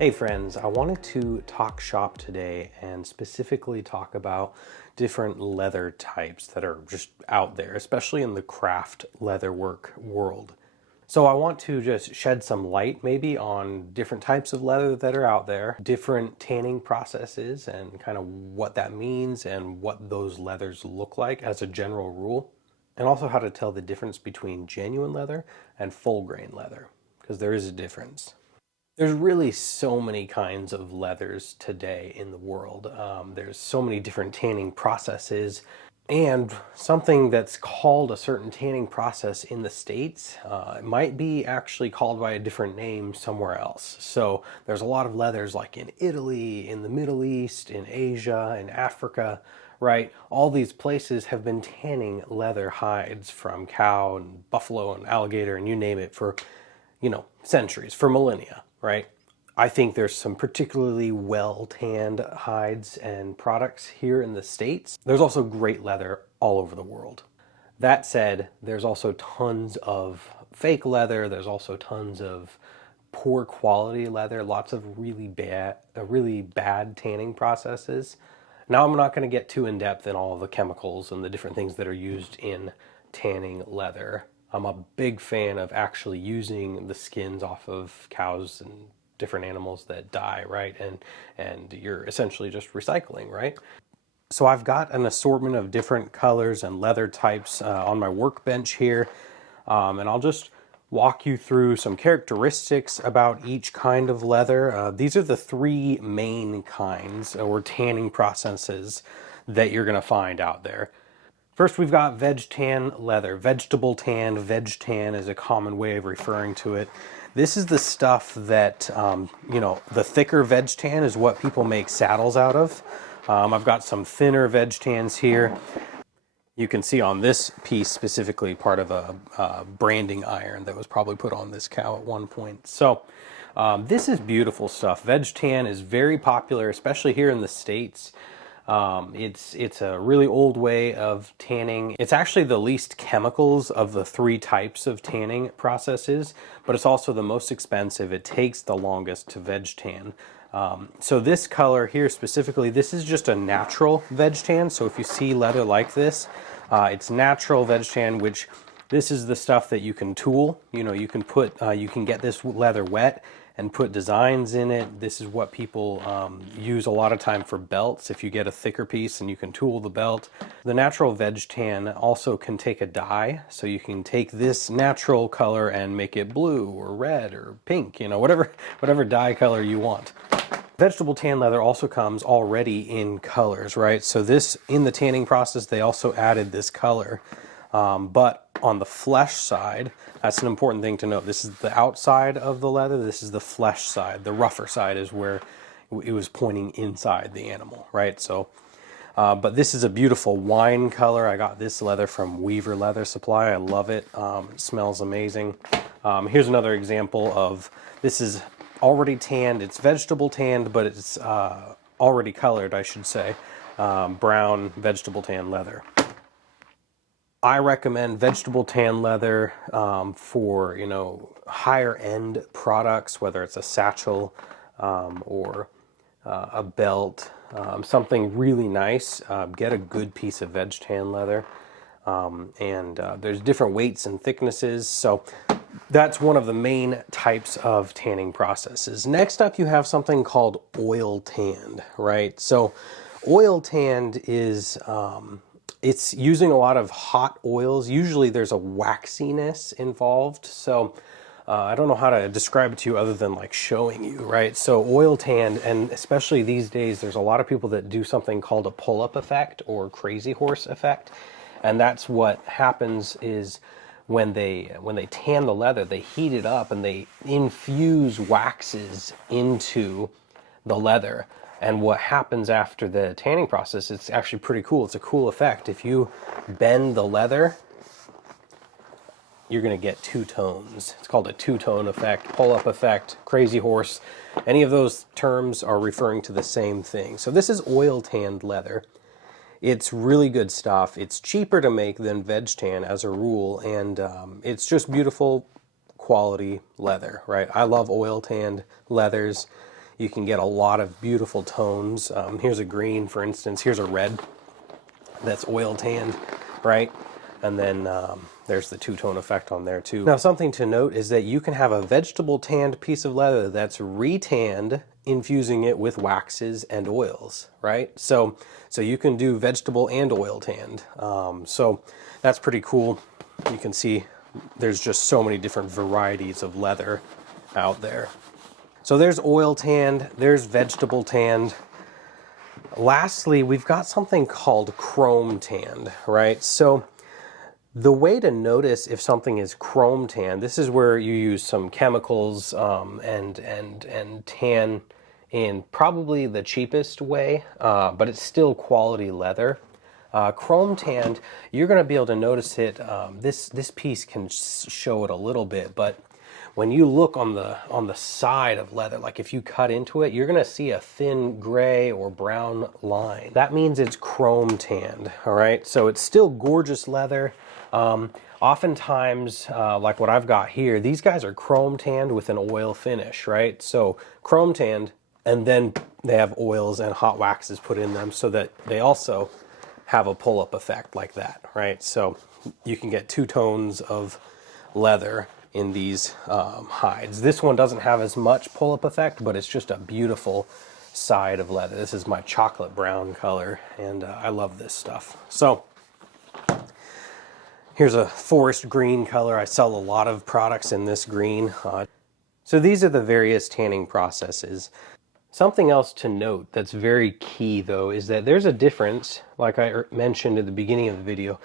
Hey friends, I wanted to talk shop today and specifically talk about different leather types that are just out there, especially in the craft leatherwork world. So I want to just shed some light maybe on different types of leather that are out there, different tanning processes and kind of what that means and what those leathers look like as a general rule, and also how to tell the difference between genuine leather and full grain leather, because there is a difference. There's really so many kinds of leathers today in the world. There's so many different tanning processes, and something that's called a certain tanning process in the States it might be actually called by a different name somewhere else. So there's a lot of leathers like in Italy, in the Middle East, in Asia, in Africa, right? All these places have been tanning leather hides from cow and buffalo and alligator and you name it for, centuries, for millennia, right? I think there's some particularly well tanned hides and products here in the States. There's also great leather all over the world. That said, there's also tons of fake leather. There's also tons of poor quality leather, lots of really bad tanning processes. Now, I'm not going to get too in depth in all of the chemicals and the different things that are used in tanning leather. I'm a big fan of actually using the skins off of cows and different animals that die, right? And you're essentially just recycling, right? So I've got an assortment of different colors and leather types on my workbench here, and I'll just walk you through some characteristics about each kind of leather. These are the three main kinds or tanning processes that you're going to find out there. First, we've got veg tan leather. Vegetable tan, veg tan is a common way of referring to it. This is the stuff that, the thicker veg tan is what people make saddles out of. I've got some thinner veg tans here. You can see on this piece specifically part of a branding iron that was probably put on this cow at one point. So this is beautiful stuff. Veg tan is very popular, especially here in the States. It's a really old way of tanning. It's actually the least chemicals of the three types of tanning processes, but it's also the most expensive. It takes the longest to veg tan. So this color here specifically, this is just a natural veg tan. So if you see leather like this, it's natural veg tan, which this is the stuff that you can tool. You can put, you can get this leather wet and put designs in it. This is what people use a lot of time for belts. If you get a thicker piece and you can tool the belt. The natural veg tan also can take a dye, so you can take this natural color and make it blue or red or pink, whatever dye color you want. Vegetable tan leather also comes already in colors, right? So this, in the tanning process, they also added this color. But on the flesh side, that's an important thing to note. This is the outside of the leather. This is the flesh side. The rougher side is where it was pointing inside the animal, right? So, but this is a beautiful wine color. I got this leather from Weaver Leather Supply. I love it. It smells amazing. Here's another example of, this is already tanned. It's vegetable tanned, but it's already colored, I should say. Brown vegetable tan leather. I recommend vegetable tan leather for, higher end products, whether it's a satchel or a belt, something really nice. Get a good piece of veg tan leather. There's different weights and thicknesses. So that's one of the main types of tanning processes. Next up, you have something called oil tanned, right? So oil tanned is, it's using a lot of hot oils. Usually there's a waxiness involved. So I don't know how to describe it to you other than like showing you, right? So oil tanned, and especially these days, there's a lot of people that do something called a pull-up effect or crazy horse effect. And that's what happens is when they tan the leather, they heat it up and they infuse waxes into the leather. And what happens after the tanning process, it's actually pretty cool. It's a cool effect. If you bend the leather, you're going to get two tones. It's called a two-tone effect, pull-up effect, crazy horse. Any of those terms are referring to the same thing. So this is oil tanned leather. It's really good stuff. It's cheaper to make than veg tan as a rule, and it's just beautiful quality leather, right? I love oil tanned leathers. you can get a lot of beautiful tones. Here's a green, for instance. Here's a red that's oil tanned, right? And then there's the two-tone effect on there too. Now, something to note is that you can have a vegetable tanned piece of leather that's retanned, infusing it with waxes and oils, right? So you can do vegetable and oil tanned. So that's pretty cool. You can see there's just so many different varieties of leather out there. So there's oil tanned, there's vegetable tanned. Lastly, we've got something called chrome tanned, right? So the way to notice if something is chrome tanned, this is where you use some chemicals and tan in probably the cheapest way, but it's still quality leather. Chrome tanned, you're going to be able to notice it. This piece can show it a little bit, but when you look on the side of leather, like if you cut into it, you're going to see a thin gray or brown line. That means it's chrome tanned, all right? So it's still gorgeous leather. Oftentimes, like what I've got here, these guys are chrome tanned with an oil finish, right? So chrome tanned, and then they have oils and hot waxes put in them so that they also have a pull-up effect like that, right? So you can get two tones of leather in these hides. This one doesn't have as much pull-up effect, but it's just a beautiful side of leather. This is my chocolate brown color, and I love this stuff. So here's a forest green color. I sell a lot of products in this green. So these are the various tanning processes. Something else to note that's very key though is that there's a difference, like I mentioned at the beginning of the video,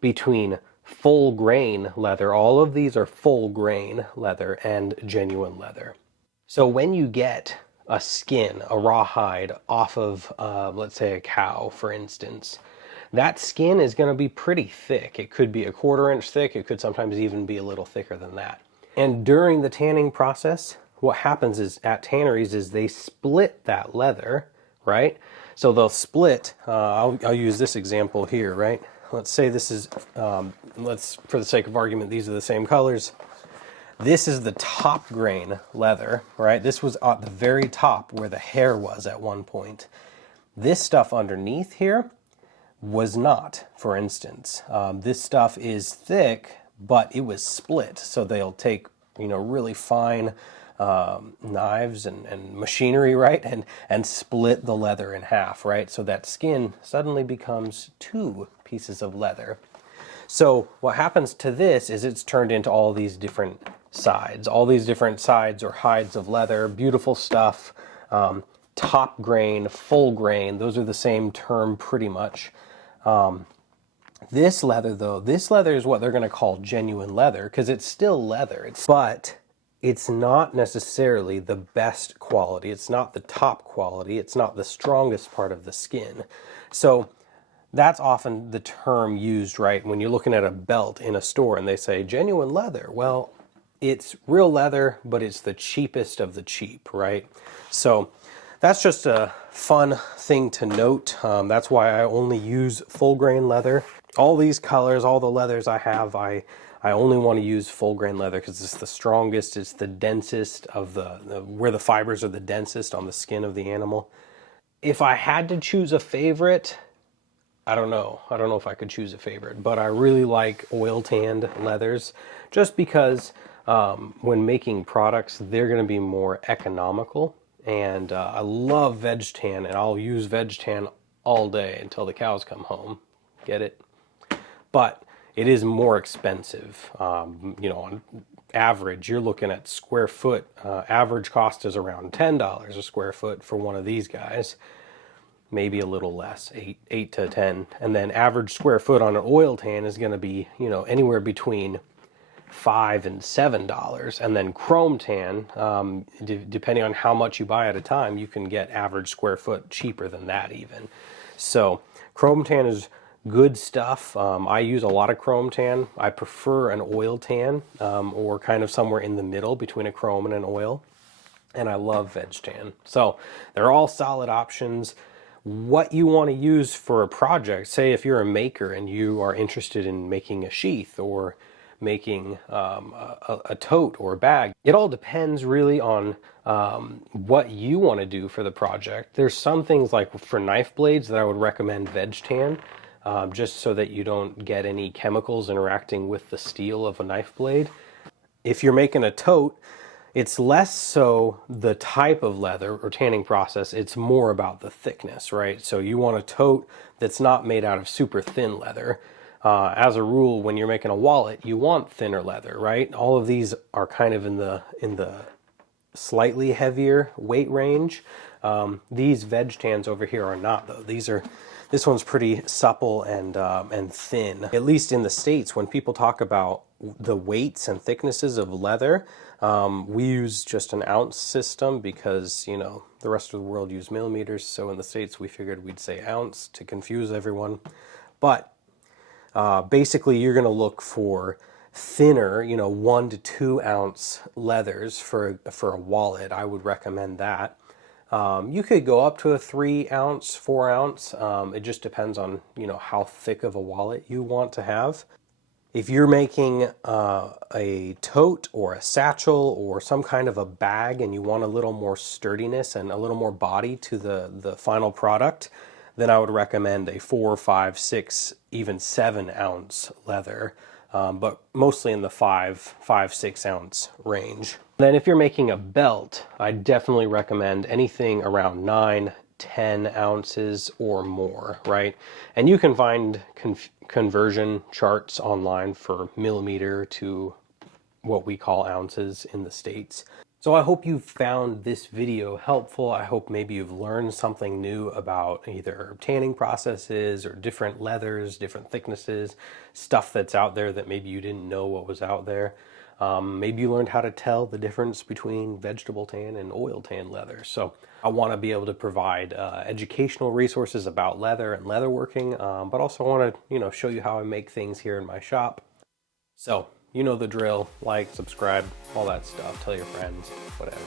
between full grain leather. All of these are full grain leather and genuine leather. So when you get a skin, a raw hide off of, let's say a cow, for instance, that skin is going to be pretty thick. It could be a 1/4 inch thick. It could sometimes even be a little thicker than that. And during the tanning process, what happens is at tanneries is they split that leather, right? So they'll split, I'll use this example here, right? Let's say this is, for the sake of argument, these are the same colors. This is the top grain leather, right? This was at the very top where the hair was at one point. This stuff underneath here was not, for instance. This stuff is thick, but it was split. So they'll take, really fine knives and machinery, right? And split the leather in half, right? So that skin suddenly becomes two pieces of leather. So what happens to this is it's turned into all these different sides. All these different sides or hides of leather, beautiful stuff. Top grain, full grain, those are the same term pretty much. This leather though, this leather is what they're going to call genuine leather because it's still leather. But it's not necessarily the best quality. It's not the top quality. It's not the strongest part of the skin. So that's often the term used, right? When you're looking at a belt in a store and they say genuine leather. Well, it's real leather, but it's the cheapest of the cheap, right? So that's just a fun thing to note. That's why I only use full grain leather. All these colors, all the leathers I have, I only want to use full grain leather because it's the strongest, it's the densest of where the fibers are the densest on the skin of the animal. If I had to choose a favorite, I don't know. I don't know if I could choose a favorite, but I really like oil tanned leathers just because when making products, they're going to be more economical. And I love veg tan, and I'll use veg tan all day until the cows come home. Get it? But it is more expensive. On average, you're looking at square foot. Average cost is around $10 a square foot for one of these guys. Maybe a little less, 8 to 10. And then average square foot on an oil tan is going to be, anywhere between $5 and $7. And then chrome tan, depending on how much you buy at a time, you can get average square foot cheaper than that even. So chrome tan is good stuff. I use a lot of chrome tan. I prefer an oil tan, or kind of somewhere in the middle between a chrome and an oil. And I love veg tan. So they're all solid options. What you want to use for a project, say if you're a maker and you are interested in making a sheath or making a tote or a bag. It all depends really on what you want to do for the project. There's some things like for knife blades that I would recommend veg tan, just so that you don't get any chemicals interacting with the steel of a knife blade. If you're making a tote, it's less so the type of leather or tanning process, it's more about the thickness, right? So you want a tote that's not made out of super thin leather. As a rule, when you're making a wallet, you want thinner leather, right? All of these are kind of in the slightly heavier weight range. These veg tans over here are not, though. This one's pretty supple and thin. At least in the States, when people talk about the weights and thicknesses of leather, we use just an ounce system because, you know, the rest of the world use millimeters. So in the States, we figured we'd say ounce to confuse everyone. But basically, you're going to look for thinner, you know, 1 to 2 ounce leathers for a wallet. I would recommend that. You could go up to a 3 ounce, 4 ounce. It just depends on, you know, how thick of a wallet you want to have. If you're making a tote or a satchel or some kind of a bag and you want a little more sturdiness and a little more body to the final product, then I would recommend a 4, 5, 6, even 7 ounce leather, but mostly in the 5, 6 ounce range. Then if you're making a belt, I definitely recommend anything around 9, 10 ounces or more, right? And you can find conversion charts online for millimeter to what we call ounces in the States. So I hope you found this video helpful. I hope maybe you've learned something new about either tanning processes or different leathers, different thicknesses, stuff that's out there that maybe you didn't know what was out there. Maybe you learned how to tell the difference between vegetable tan and oil tan leather. So I want to be able to provide educational resources about leather and leatherworking, but also want to, you know, show you how I make things here in my shop. So you know the drill. Like, subscribe, all that stuff. Tell your friends, whatever.